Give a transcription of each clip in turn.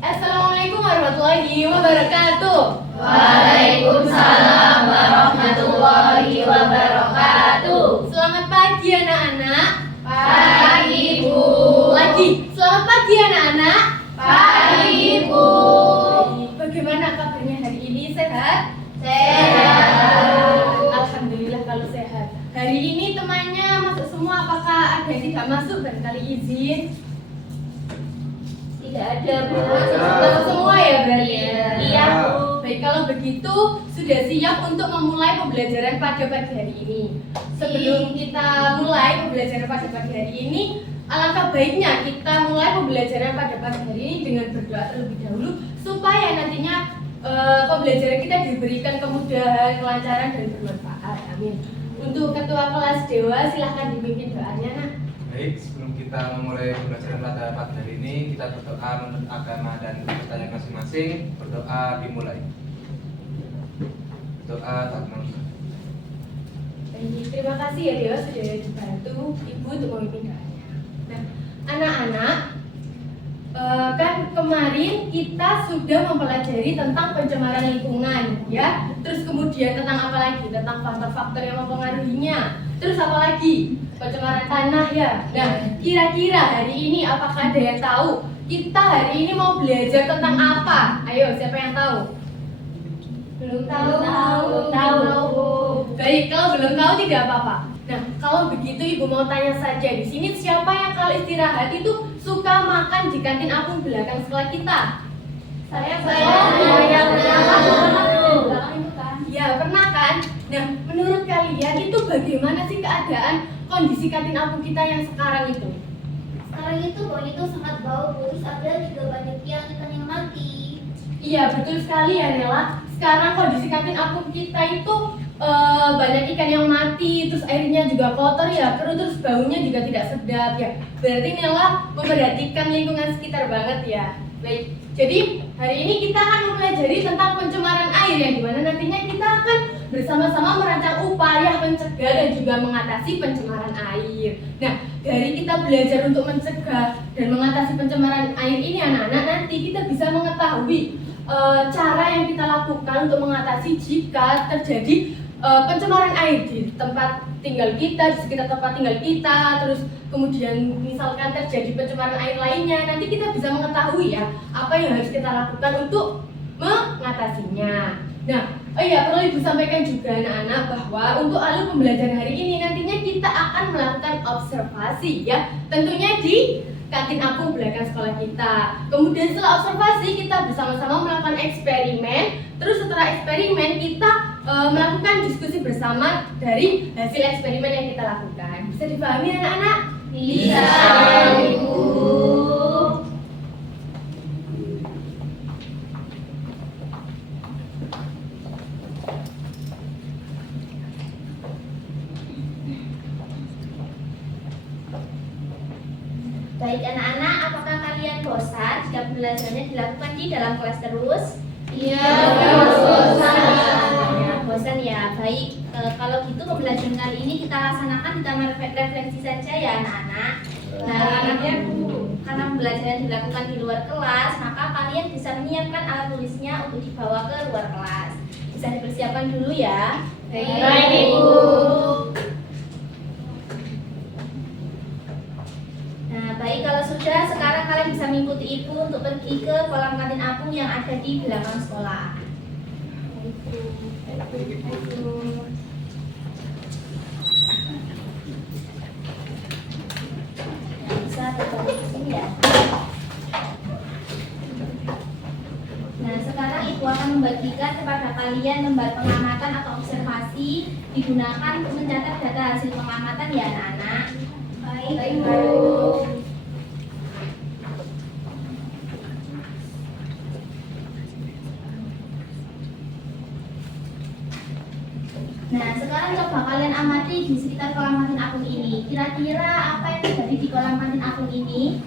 Assalamualaikum warahmatullahi wabarakatuh. Waalaikumsalam warahmatullahi wabarakatuh. Selamat pagi anak-anak. Pagi Bu. Lagi, selamat pagi anak-anak. Pagi Bu. Bagaimana kabarnya hari ini? Sehat? Sehat. Alhamdulillah kalau sehat. Hari ini temannya masuk semua, apakah ada yang tidak masuk? Barangkali izin. Tidak ada Bu. Masuk semua ya berarti? Iya Bu. Baik, kalau begitu sudah siap untuk memulai pembelajaran pada pagi hari ini. Sebelum kita mulai pembelajaran pada pagi hari ini, alangkah baiknya kita mulai pembelajaran pada pagi hari ini dengan berdoa terlebih dahulu supaya nantinya pembelajaran kita diberikan kemudahan, kelancaran dan bermanfaat. Amin. Untuk ketua kelas Dewa silahkan dipimpin doanya, Nak. Baik, sebelum kita memulai pembelajaran pada pagi hari ini, kita berdoa menurut agama dan pertanyaan masing-masing. Berdoa dimulai. Doa takmur. Baik, terima kasih ya Dewa sudah dibantu Ibu untuk memimpin doanya. Nah, anak-anak, kan kemarin kita sudah mempelajari tentang pencemaran lingkungan, ya. Terus kemudian tentang apa lagi? Tentang faktor-faktor yang mempengaruhinya. Terus apa lagi? Pencemaran tanah, ya. Nah, kira-kira hari ini apakah ada yang tahu? Kita hari ini mau belajar tentang apa? Ayo, siapa yang tahu? Belum tahu. Baik, kalau belum tahu tidak apa-apa. Nah, kalau begitu Ibu mau tanya saja di sini, siapa yang kalau istirahat itu suka makan di kantin apung belakang sekolah kita? Saya Ya, pernah kan? Nah, menurut kalian itu bagaimana sih keadaan kondisi kantin apung kita yang sekarang itu? Sekarang itu baunya itu sangat bau, terus ada juga banyak yang ikan yang mati. Iya, betul sekali ya Nela. Sekarang kondisi kantin apung kita itu banyak ikan yang mati, terus airnya juga kotor ya, terus baunya juga tidak sedap ya. Berarti Nela memperhatikan lingkungan sekitar banget ya. Baik, jadi hari ini kita akan mempelajari tentang pencemaran air yang dimana nantinya kita akan bersama-sama merancang upaya mencegah dan juga mengatasi pencemaran air. Nah, dari kita belajar untuk mencegah dan mengatasi pencemaran air ini anak-anak, nanti kita bisa mengetahui cara yang kita lakukan untuk mengatasi jika terjadi pencemaran air di tempat tinggal kita, di sekitar tempat tinggal kita, terus kemudian misalkan terjadi pencemaran air lainnya, nanti kita bisa mengetahui ya apa yang harus kita lakukan untuk mengatasinya. Nah, perlu Ibu sampaikan juga anak-anak bahwa untuk alur pembelajaran hari ini nantinya kita akan melakukan observasi ya, tentunya di kantin apung belakang sekolah kita. Kemudian setelah observasi kita bersama-sama melakukan eksperimen. Terus setelah eksperimen kita melakukan diskusi bersama dari hasil eksperimen yang kita lakukan. Bisa dipahami anak-anak? Bisa Ibu. Baik anak-anak, apakah kalian bosan jika pembelajarannya dilakukan di dalam kelas terus? Iya, Bosan ya. Baik, kalau gitu pembelajaran kali ini kita laksanakan di taman refleksi saja ya anak-anak. Nah, karena pembelajaran dilakukan di luar kelas, maka kalian bisa menyiapkan alat tulisnya untuk dibawa ke luar kelas. Bisa dipersiapkan dulu ya. Baik, Ibu. Nah, baik kalau sudah, sekarang kalian bisa mengikuti Ibu untuk pergi ke kolam kantin apung yang ada di belakang sekolah. Bisa terjadi di sini ya. Nah, sekarang Ibu akan membagikan kepada kalian lembar pengamatan atau observasi digunakan untuk mencatat data hasil pengamatan ya anak-anak. Baik, Bu. Nah, sekarang coba kalian amati di sekitar kolam kantin apung ini. Kira-kira apa yang terjadi di kolam kantin apung ini?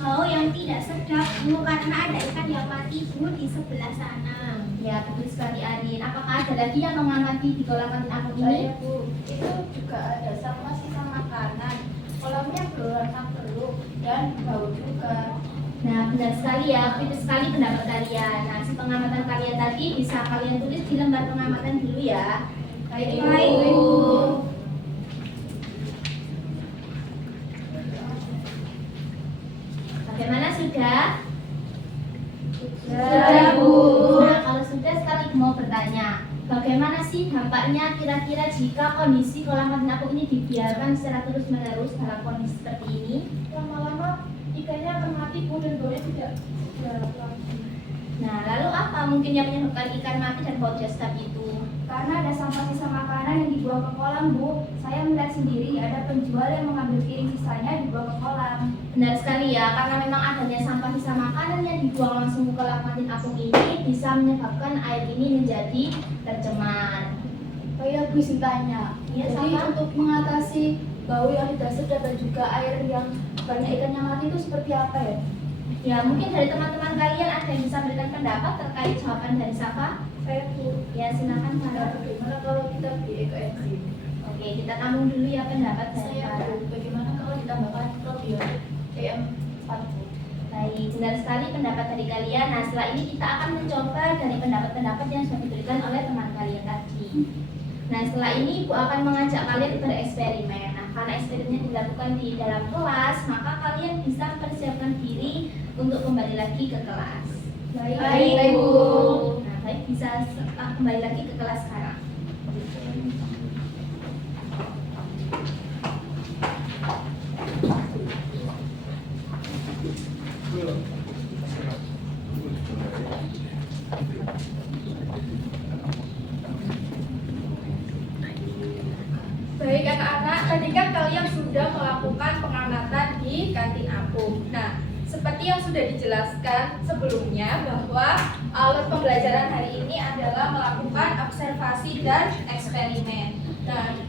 Bau yang tidak sedap Bu, karena ada ikan yang mati Bu di sebelah sana. Ya, betul sekali Arin. Apakah ada lagi yang mengamati di kolam kantin apung ini? Bu, itu juga ada sama sisa makanan. Kolamnya berwarna biru dan bau juga. Nah, benar sekali ya, itu sekali pendapat kalian. Nah, si pengamatan kalian tadi bisa kalian tulis di lembar pengamatan dulu ya. Baik, Ibu. Bagaimana sudah? Sudah, Bu. Nah, kalau sudah sekarang Ibu mau bertanya, bagaimana sih dampaknya kira-kira jika kondisi kolam patin apung ini dibiarkan secara terus-menerus dalam kondisi seperti ini? Lama-lama ikannya akan mati Bu dan baunya tidak lagi. Nah, lalu apa mungkin yang menyebabkan ikan mati dan bau tidak sedap itu? Karena ada sampah sisa makanan yang dibuang ke kolam, Bu. Saya melihat sendiri ada penjual yang mengambil piring sisanya dibuang ke kolam. Benar sekali ya, karena memang adanya sampah sisa makanan yang dibuang langsung ke kolam patin apung ini bisa menyebabkan air ini menjadi tercemar. Oh iya Bu, izin tanya. Iya, Jadi sama. untuk mengatasi bau yang tidak sedap dan juga air yang banyak ikannya mati itu seperti apa ya? Ya, mungkin dari teman-teman kalian ada yang bisa memberikan pendapat terkait jawaban dari Safa? Saya Bu, Ya, silakan nah, Farah. bagaimana kalau kita beli ekoenzim? Oke, kita tampung dulu ya pendapat dari Saya Farah. Bu, bagaimana kalau ditambahkan probiotik PM4 Bu? Baik, benar sekali pendapat dari kalian. Nah, setelah ini kita akan mencoba dari pendapat-pendapat yang sudah diberikan oleh teman kalian tadi. Nah, setelah ini Ibu akan mengajak kalian bereksperimen. Nah, karena eksperimennya dilakukan di dalam kelas, maka kalian bisa mempersiapkan diri untuk kembali lagi ke kelas. Baik, Bu. Nah, baik, bisa kembali lagi ke kelas sekarang. Baik anak-anak, tadi kan kalian sudah melakukan pengamatan di kantin apung. Nah, seperti yang sudah dijelaskan sebelumnya bahwa alat pembelajaran hari ini adalah melakukan observasi dan eksperimen. Nah,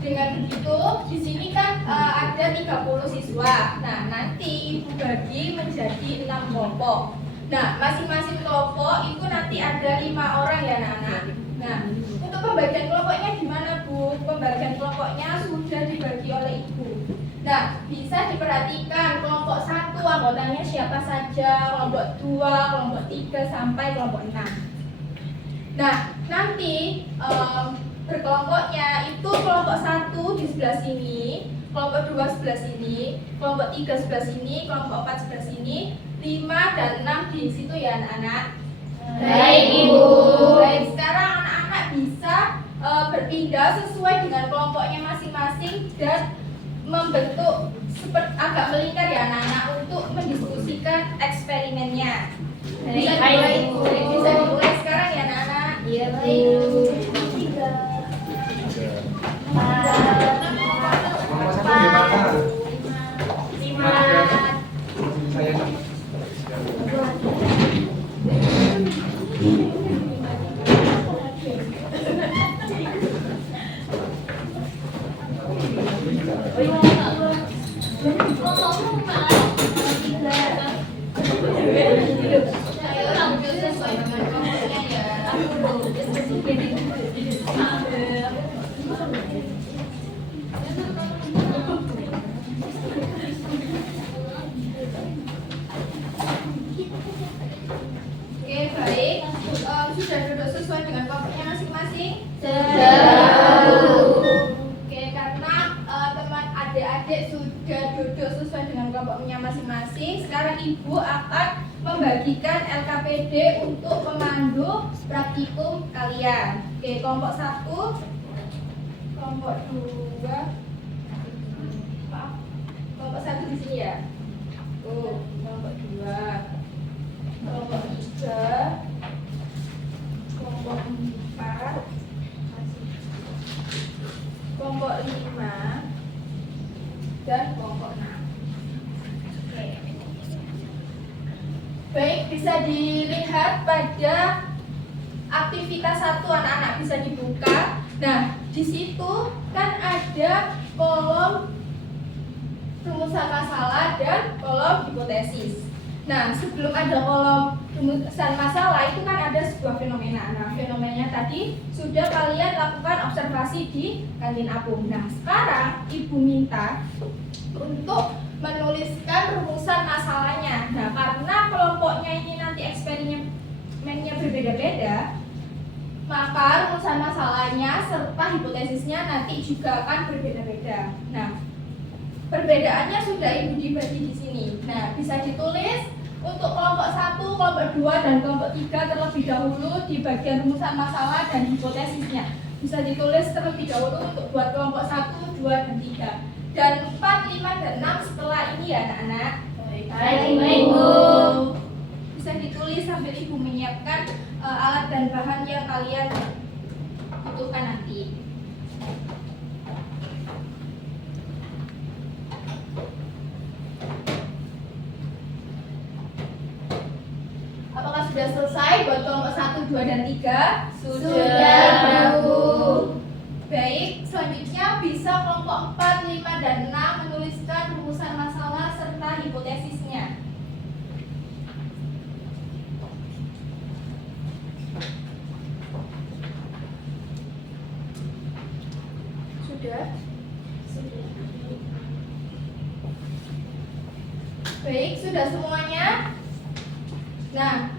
dengan begitu di sini kan ada 30 siswa. Nah, nanti Ibu bagi menjadi 6 kelompok. Nah, masing-masing kelompok itu nanti ada 5 orang ya anak-anak. Nah, untuk pembagian kelompoknya gimana Bu? Pembagian kelompoknya sudah dibagi oleh Ibu. Nah, bisa diperhatikan kelompok 1 anggotanya siapa saja, kelompok 2, kelompok 3 sampai kelompok 6. Nah, nanti berkelompoknya itu kelompok 1 di sebelah sini, kelompok 2 sebelah sini, kelompok 3 sebelah sini, kelompok 4 sebelah sini, 5 dan 6 di situ ya anak-anak. Baik, Ibu. Baik, sekarang anak-anak bisa berpindah sesuai dengan kelompoknya masing-masing dan membentuk seperti agak melingkar ya anak-anak untuk mendiskusikan eksperimennya. Bisa dimulai, bisa dimulai sekarang ya anak-anak. Iya, baik. Nomor satu gimana? Lima. Saya Oke, baik. Sudah duduk sesuai dengan kelompoknya masing-masing? Oke, karena teman adik-adik sudah duduk sesuai dengan kelompoknya masing-masing, sekarang Ibu akan membagikan LKPD untuk memandu praktikum kalian. Oke, kelompok 1, kelompok 2, maaf, kelompok 1 di sini ya. Kelompok 2, kelompok 3, kelompok 4, kelompok 5, dan kelompok 6. Baik, bisa dilihat pada aktivitas 1 anak-anak bisa dibuka. Nah, di situ kan ada kolom rumusan masalah dan kolom hipotesis. Nah, sebelum ada kolom rumusan masalah itu kan ada sebuah fenomena. Nah, fenomenanya tadi sudah kalian lakukan observasi di kantin apung. Nah, sekarang Ibu minta untuk menuliskan rumusan masalahnya. Nah, karena kelompoknya ini nanti eksperimennya berbeda-beda, maka rumusan masalahnya serta hipotesisnya nanti juga akan berbeda-beda. Nah, perbedaannya sudah Ibu dibagi di sini. Nah, bisa ditulis untuk kelompok 1, kelompok 2, dan kelompok 3 terlebih dahulu di bagian rumusan masalah dan hipotesisnya. Bisa ditulis terlebih dahulu untuk buat kelompok 1, 2, dan 3. Dan 4, 5, dan 6 setelah ini ya anak-anak. Baik, Bu. Bisa ditulis sambil Ibu menyiapkan alat dan bahan yang kalian butuhkan nanti. Apakah sudah selesai buat kelompok 1, 2, dan 3? Sudah, Bu. Baik, selanjutnya bisa kelompok 4, 5, dan 6 menuliskan rumusan masalah serta hipotesisnya. Sudah? Baik, sudah semuanya? Nah,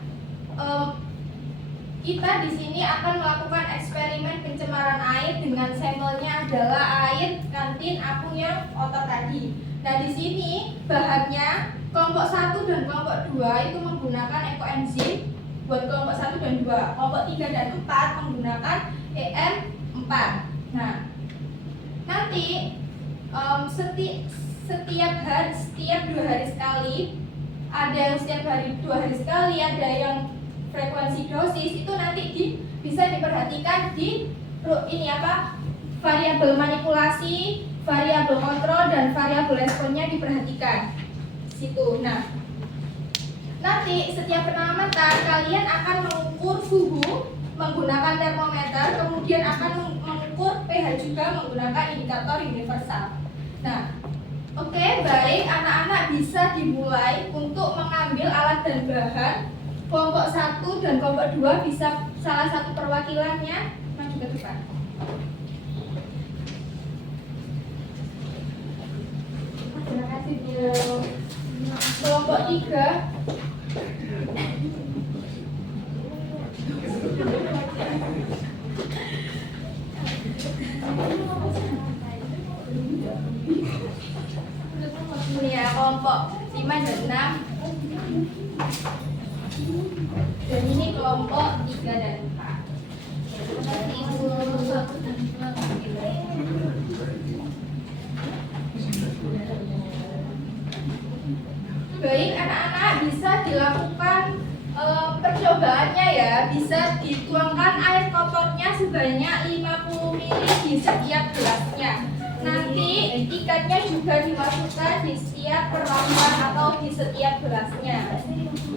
kita di sini akan melakukan eksperimen pencemaran air dengan sampelnya adalah air kantin apung yang kotor tadi. Nah, di sini bahannya kelompok 1 dan kelompok 2 itu menggunakan ekoenzim buat kelompok 1 dan 2. Kelompok 3 dan 4 menggunakan EM4. Nah, nanti setiap 2 hari sekali, ada yang setiap hari 2 hari sekali, ada yang frekuensi dosis itu nanti bisa diperhatikan di variabel manipulasi, variabel kontrol, dan variabel responnya diperhatikan situ. Nah, nanti setiap pengamatan kalian akan mengukur suhu menggunakan termometer, kemudian akan mengukur pH juga menggunakan indikator universal. Nah, oke, baik, anak-anak bisa dimulai untuk mengambil alat dan bahan. Kelompok 1 dan kelompok 2 bisa salah satu perwakilannya maju ke depan. Terima kasih, Bu. Kelompok 3. Ini ya, kelompok 5 dan 6. Dan ini kelompok 3 dan 4. Baik, anak-anak bisa dilakukan percobaannya ya. Bisa dituangkan air kotornya sebanyak 50 ml di setiap gelasnya. Nanti ikannya juga dimasukkan di setiap perlakuan atau di setiap gelasnya.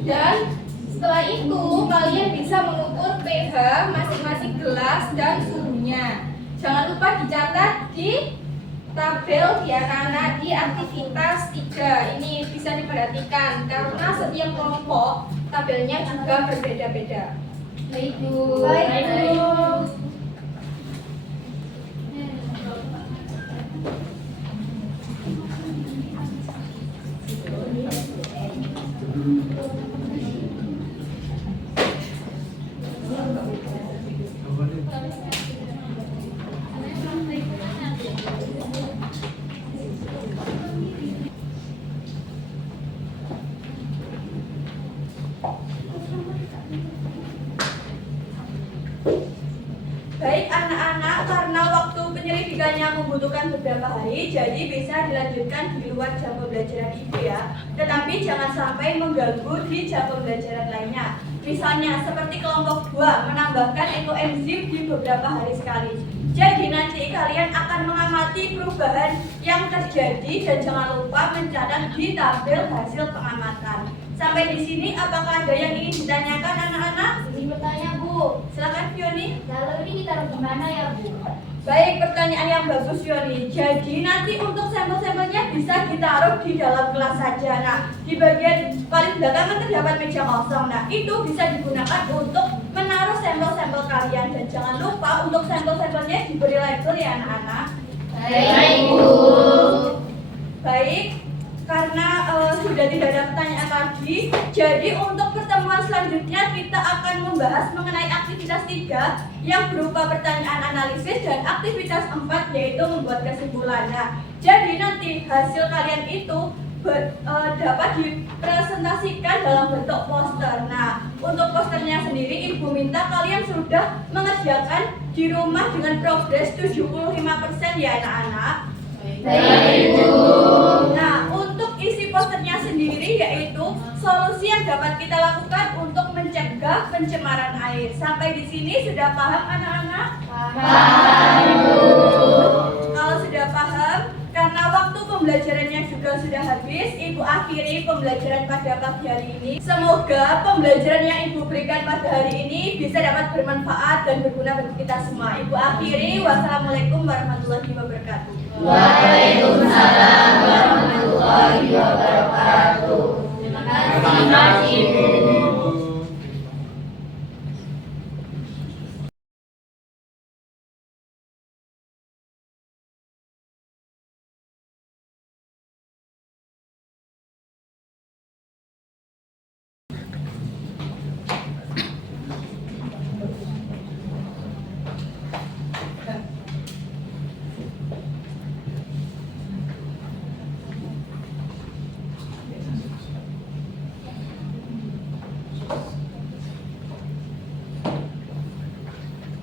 Dan setelah itu kalian bisa mengukur pH masing-masing gelas dan suhunya. Jangan lupa dicatat di tabel ya anak-anak di aktivitas 3. Ini bisa diperhatikan karena setiap kelompok tabelnya juga berbeda-beda. Baik, Bu. Baik, Bu. Baik anak-anak, karena waktu penyelidikannya membutuhkan beberapa hari, jadi bisa dilanjutkan di luar jam pembelajaran Ibu ya. Tetapi jangan sampai mengganggu di jam pembelajaran lainnya. Misalnya seperti kelompok 2 menambahkan ekoenzim di beberapa hari sekali. Jadi nanti kalian akan mengamati perubahan yang terjadi dan jangan lupa mencatat di tabel hasil pengamatan. Sampai di sini apakah ada yang ingin ditanyakan anak-anak? Ini bertanya, Bu. Silakan Fioni. Lalu ini ditaruh di mana ya, Bu? Baik, pertanyaan yang bagus Yoni. Jadi nanti untuk sampel-sampelnya bisa ditaruh di dalam kelas saja. Nah, di bagian paling belakang kan terdapat meja kosong. Nah, itu bisa digunakan untuk menaruh sampel-sampel kalian. Dan jangan lupa untuk sampel-sampelnya diberi label ya anak-anak. Baik, Bu. Baik, karena lagi. Jadi untuk pertemuan selanjutnya kita akan membahas mengenai aktivitas 3 yang berupa pertanyaan analisis dan aktivitas 4 yaitu membuat kesimpulan. Nah, jadi nanti hasil kalian itu dapat dipresentasikan dalam bentuk poster. Nah, untuk posternya sendiri Ibu minta kalian sudah mengerjakan di rumah dengan progres 75% ya anak-anak. Baik, Bu. Nah, untuk isi posternya sendiri yaitu solusi yang dapat kita lakukan untuk mencegah pencemaran air. Sampai di sini sudah paham anak-anak? Paham, Bu. Kalau sudah paham, karena waktu pembelajarannya juga sudah habis, Ibu akhiri pembelajaran pada pagi hari ini. Semoga pembelajaran yang Ibu berikan pada hari ini bisa dapat bermanfaat dan berguna bagi kita semua. Ibu akhiri, wassalamualaikum warahmatullahi wabarakatuh. Waalaikumsalam warahmatullahi wabarakatuh. Terima kasih, Bu.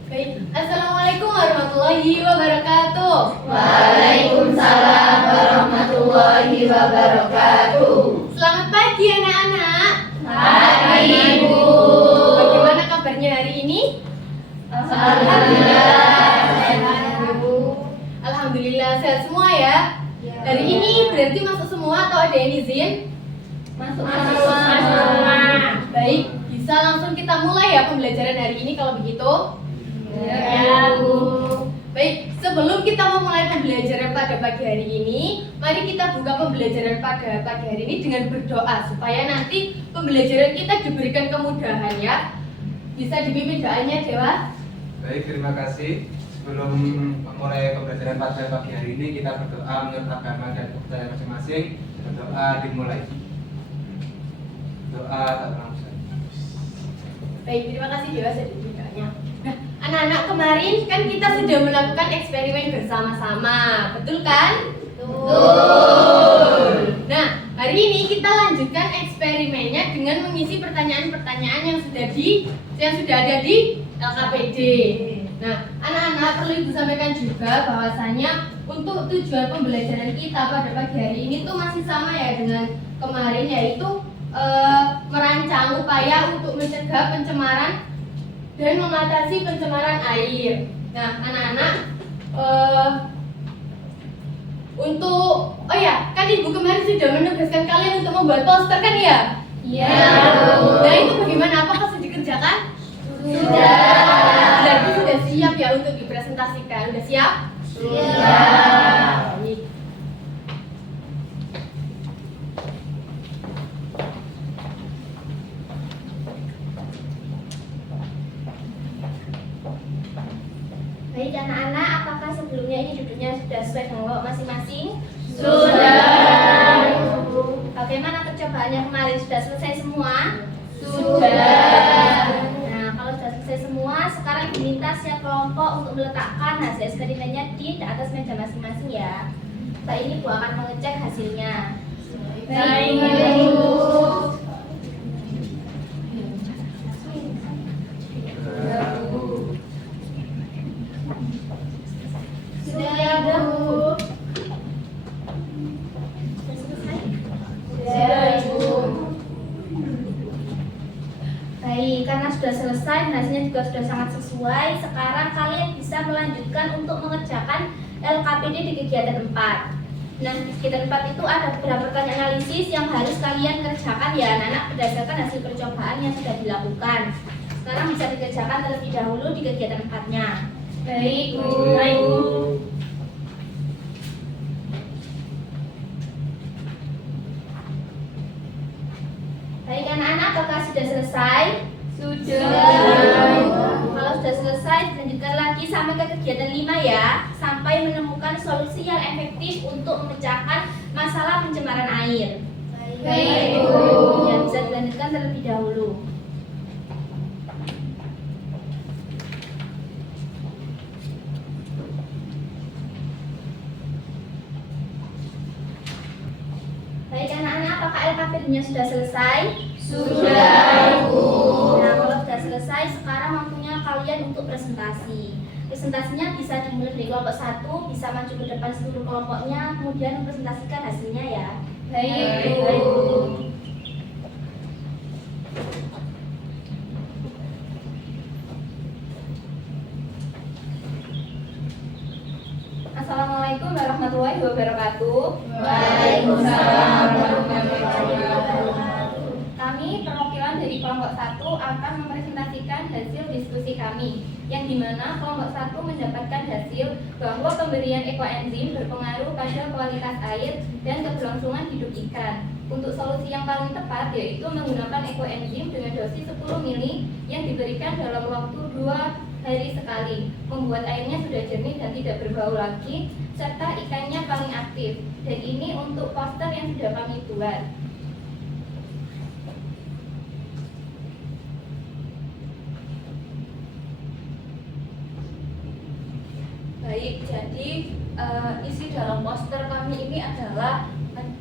Baik, Assalamualaikum warahmatullahi wabarakatuh. Waalaikumsalam warahmatullahi wabarakatuh. Selamat pagi anak-anak. Pagi, Bu. Bagaimana kabarnya hari ini? Alhamdulillah. Alhamdulillah sehat semua ya. Hari ini berarti masuk semua atau ada yang izin? Masuk. Baik, bisa langsung kita mulai ya pembelajaran hari ini kalau begitu. Ya, Bu. Baik, sebelum kita memulai pembelajaran pada pagi hari ini, mari kita buka pembelajaran pada pagi hari ini dengan berdoa supaya nanti pembelajaran kita diberikan kemudahan ya. Bisa dipimpin doanya, Dewa? Baik, terima kasih. Sebelum memulai pembelajaran pada pagi hari ini, kita berdoa menurut agama dan kepercayaan masing-masing. Berdoa dimulai. Doa tak terlangsung. Baik, terima kasih Dewa sudah dipimpin doanya. Nah, anak-anak kemarin kan kita sudah melakukan eksperimen bersama-sama, betul kan? Betul. Nah, hari ini kita lanjutkan eksperimennya dengan mengisi pertanyaan-pertanyaan yang sudah ada di LKPD. Nah, anak-anak perlu Ibu sampaikan juga bahwasanya untuk tujuan pembelajaran kita pada pagi hari ini tuh masih sama ya dengan kemarin, yaitu merancang upaya untuk mencegah pencemaran dan mengatasi pencemaran air. Nah, anak-anak kan Ibu kemarin sudah menugaskan kalian untuk membuat poster kan ya? Iya. Nah, itu bagaimana? Apakah sudah dikerjakan? Sudah. Berarti sudah siap ya untuk dipresentasikan. Sudah siap? Siap. Baik. Baik anak-anak, apakah sebelumnya ini duduknya sudah sesuai dengan kelompok masing-masing? Sudah. Bagaimana percobaannya kemarin? Sudah selesai semua? Sudah. Nah, kalau sudah selesai semua, sekarang diminta setiap kelompok untuk meletakkan hasil eksperimennya di atas meja masing-masing ya. Setelah ini Bu akan mengecek hasilnya. Baik, Bu. Sudah ya, Bu. Baik, karena sudah selesai, hasilnya juga sudah sangat sesuai. Sekarang kalian bisa melanjutkan untuk mengerjakan LKPD di kegiatan 4. Nah, di kegiatan 4 itu ada beberapa pertanyaan analisis yang harus kalian kerjakan ya anak-anak berdasarkan hasil percobaan yang sudah dilakukan. Sekarang bisa dikerjakan terlebih dahulu di kegiatan 4-nya. Baik, Bu. Baik, Bu. Baik anak-anak, apakah sudah selesai? Kalau sudah selesai, lanjutkan lagi sampai ke kegiatan 5 ya, sampai menemukan solusi yang efektif untuk memecahkan masalah pencemaran air. Baik, Bu. Ya, bisa bisa dilanjutkan terlebih dahulu. Baik anak-anak, apakah LKPD-nya sudah selesai? Sudah, Ibu. Nah, kalau sudah selesai, sekarang waktunya kalian untuk presentasi. Presentasinya bisa dimulai dari kelompok 1, bisa maju ke depan seluruh kelompoknya, kemudian mempresentasikan hasilnya ya. Baik, Baik, Bu. Assalamualaikum warahmatullahi wabarakatuh. Waalaikumsalam warahmatullahi wabarakatuh. Kami perwakilan dari kelompok 1 akan mempresentasikan hasil diskusi kami, yang dimana kelompok 1 mendapatkan hasil bahwa pemberian ekoenzim berpengaruh pada kualitas air dan keberlangsungan hidup ikan. Untuk solusi yang paling tepat yaitu menggunakan ekoenzim dengan dosis 10 mili yang diberikan dalam waktu 2 hari sekali, membuat airnya sudah jernih dan tidak berbau lagi, serta ikannya paling aktif. Dan ini untuk poster yang sudah kami buat. Baik, jadi isi dalam poster kami ini adalah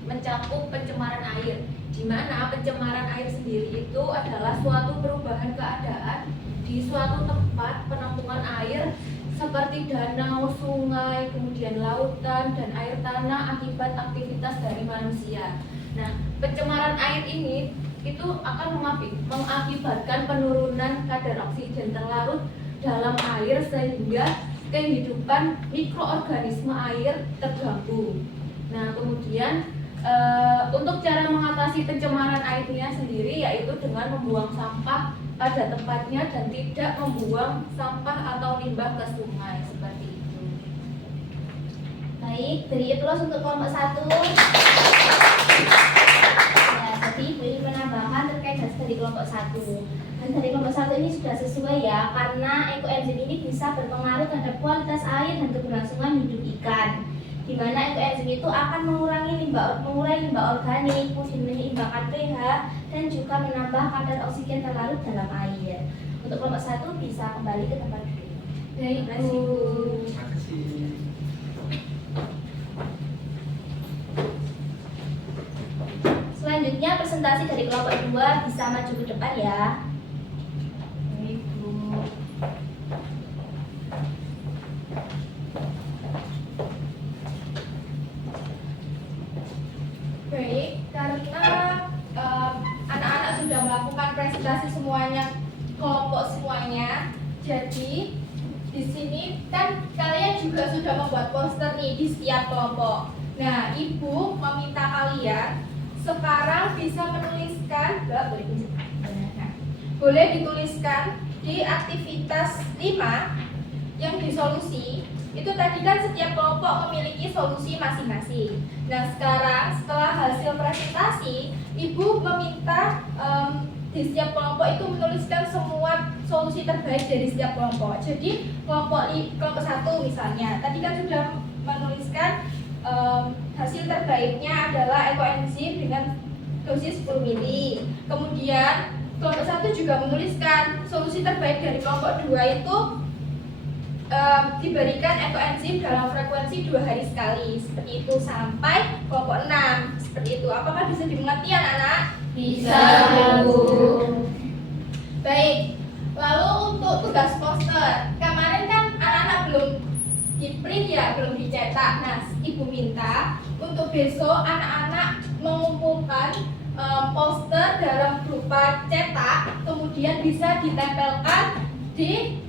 mencakup pencemaran air, di mana pencemaran air sendiri itu adalah suatu perubahan keadaan di suatu tempat penampungan air seperti danau, sungai, kemudian lautan, dan air tanah akibat aktivitas dari manusia. Nah, pencemaran air ini itu akan mengakibatkan penurunan kadar oksigen terlarut dalam air sehingga kehidupan mikroorganisme air terganggu. Nah, kemudian untuk cara mengatasi pencemaran airnya sendiri yaitu dengan membuang sampah pada tempatnya dan tidak membuang sampah atau limbah ke sungai seperti itu. Baik, beri aplaus untuk kelompok 1. Ya, jadi beri penambahan terkait hasil dari kelompok 1. Hasil dari kelompok 1 ini sudah sesuai ya, karena ekoenzim ini bisa berpengaruh terhadap kualitas air dan keberlangsungan hidup ikan. Di mana ekoenzim itu akan mengurangi limbah organik, kemudian menyeimbangkan pH, dan juga menambah kadar oksigen terlarut dalam air. Untuk kelompok 1 bisa kembali ke tempat duduk. Baik, Terima kasih, Bu. Terima kasih. Selanjutnya presentasi dari kelompok 2 bisa maju ke depan ya. Baik, Bu. Baik, karena anak-anak sudah melakukan presentasi semuanya, kelompok semuanya, jadi di sini kan kalian juga sudah membuat poster nih di setiap kelompok. Nah, Ibu meminta kalian sekarang bisa menuliskan, boleh dituliskan di aktivitas 5 yang disolusi. Itu tadi kan setiap kelompok memiliki solusi masing-masing. Nah, sekarang setelah hasil presentasi, Ibu meminta di setiap kelompok itu menuliskan semua solusi terbaik dari setiap kelompok. Jadi kelompok 1 misalnya, tadi kan sudah menuliskan hasil terbaiknya adalah ekoenzim dengan dosis 10 mili. Kemudian kelompok 1 juga menuliskan solusi terbaik dari kelompok 2 itu diberikan ekoenzim dalam frekuensi 2 hari sekali, seperti itu sampai kelompok 6 seperti itu. Apakah bisa dimengerti anak-anak? Bisa, Bu. Baik, lalu untuk tugas poster, kemarin kan anak-anak belum di print ya, belum dicetak. Nah, Ibu minta untuk besok anak-anak mengumpulkan poster dalam berupa cetak, kemudian bisa ditempelkan di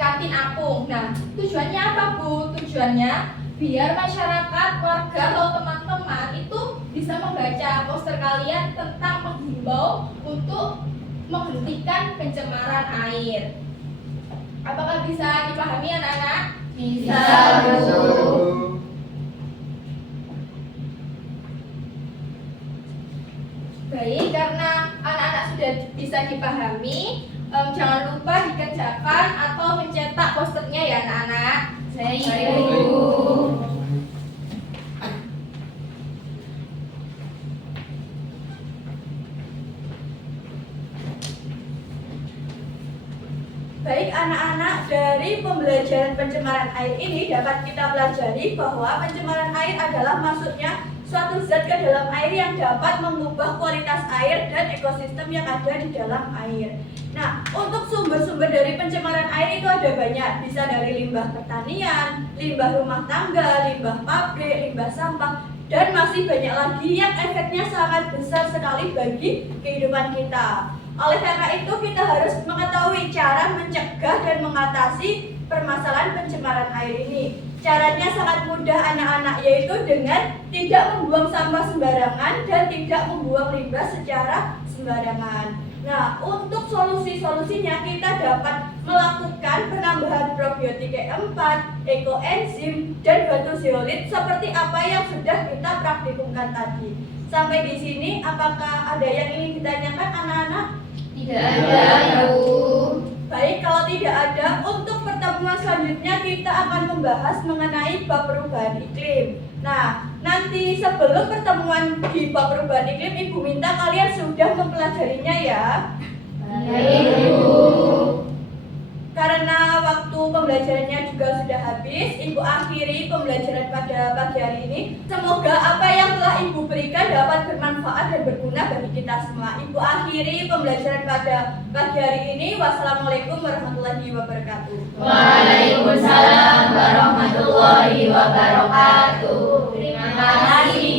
kantin apung. Nah, tujuannya apa, Bu? Tujuannya biar masyarakat, warga atau teman-teman itu bisa membaca poster kalian tentang menghimbau untuk menghentikan pencemaran air. Apakah bisa dipahami anak-anak? Bisa, Bisa, Bu. Bu. Baik, karena anak-anak sudah bisa dipahami, jangan lupa dikerjakan atau mencetak posternya ya anak-anak. Baik, Baik, Bu. Bu. dari pembelajaran pencemaran air ini dapat kita pelajari bahwa pencemaran air adalah masuknya suatu zat ke dalam air yang dapat mengubah kualitas air dan ekosistem yang ada di dalam air. Nah, untuk sumber-sumber dari pencemaran air itu ada banyak, bisa dari limbah pertanian, limbah rumah tangga, limbah pabrik, limbah sampah, dan masih banyak lagi yang efeknya sangat besar sekali bagi kehidupan kita. Oleh karena itu, kita harus mengetahui cara mencegah dan mengatasi permasalahan pencemaran air ini. Caranya sangat mudah anak-anak, yaitu dengan tidak membuang sampah sembarangan dan tidak membuang limbah secara sembarangan. Nah, untuk solusi-solusinya kita dapat melakukan penambahan probiotik E4, ekoenzim, dan batu zeolit seperti apa yang sudah kita praktikumkan tadi. Sampai di sini, apakah ada yang ingin ditanyakan anak-anak? Tidak ada, Bu. Baik, kalau tidak ada, untuk pertemuan selanjutnya kita akan membahas mengenai bab perubahan iklim. Nah, nanti sebelum pertemuan di bab perubahan iklim, Ibu minta kalian sudah mempelajarinya ya. Baik, Bu. Karena waktu pembelajarannya juga sudah habis, Ibu akhiri pembelajaran pada pagi hari ini. Semoga apa yang telah Ibu berikan dapat bermanfaat dan berguna bagi kita semua. Ibu akhiri pembelajaran pada pagi hari ini. Wassalamualaikum warahmatullahi wabarakatuh. Waalaikumsalam warahmatullahi wabarakatuh. Terima kasih.